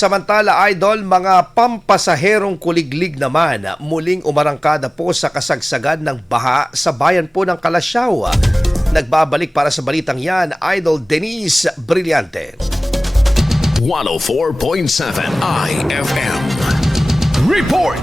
Samantala, idol, mga pampasaherong kuliglig naman muling umarangkada po sa kasagsagan ng baha sa bayan po ng Kalasyaw. Nagbabalik para sa balitang yan, Idol Denise Brillante. 104.7 IFM Report.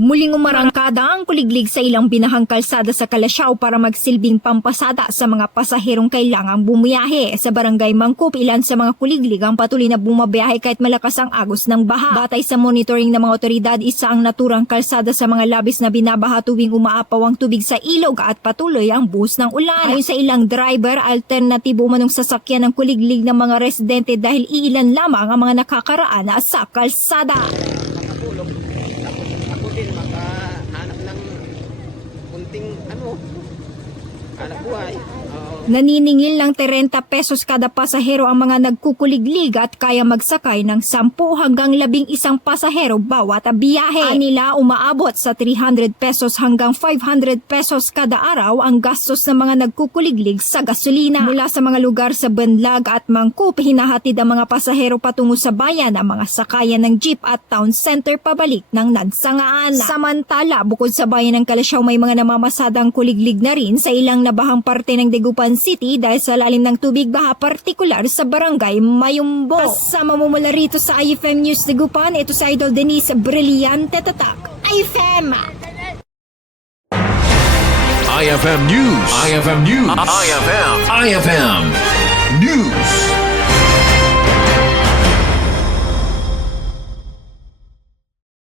Muling umarangkada ang kuliglig sa ilang binahang kalsada sa Kalasyaw para magsilbing pampasada sa mga pasaherong kailangang bumiyahe. Sa barangay Mangkup, ilan sa mga kuliglig ang patuloy na bumabiyahe kahit malakas ang agos ng baha. Batay sa monitoring ng mga otoridad, isa ang naturang kalsada sa mga labis na binabaha tuwing umaapaw ang tubig sa ilog at patuloy ang buhos ng ulan. Ayon sa ilang driver, alternatibo manong sasakyan ng kuliglig ng mga residente dahil iilan lamang ang mga nakakaraan sa kalsada. Makahanap ng kunting hanap buhay. Naniningil ng 30 pesos kada pasahero ang mga nagkukuliglig at kaya magsakay ng 10 hanggang 11 pasahero bawat biyahe. Anila umaabot sa 300 pesos hanggang 500 pesos kada araw ang gastos ng mga nagkukuliglig sa gasolina. Mula sa mga lugar sa Banlag at Mangkup, hinahatid ang mga pasahero patungo sa bayan ang mga sakayan ng jeep at town center pabalik ng Nagsangaan. Samantala, bukod sa bayan ng Kalasyaw, may mga namamasadang kuliglig na rin sa ilang nabahang parte ng Dagupan City dahil sa lalim ng tubig baha, partikular sa barangay Mayumbo. Kasama mo mula rito sa IFM News Dagupan, ito sa Idol Denise Brillante Tatak. IFM! IFM News. IFM News. IFM News.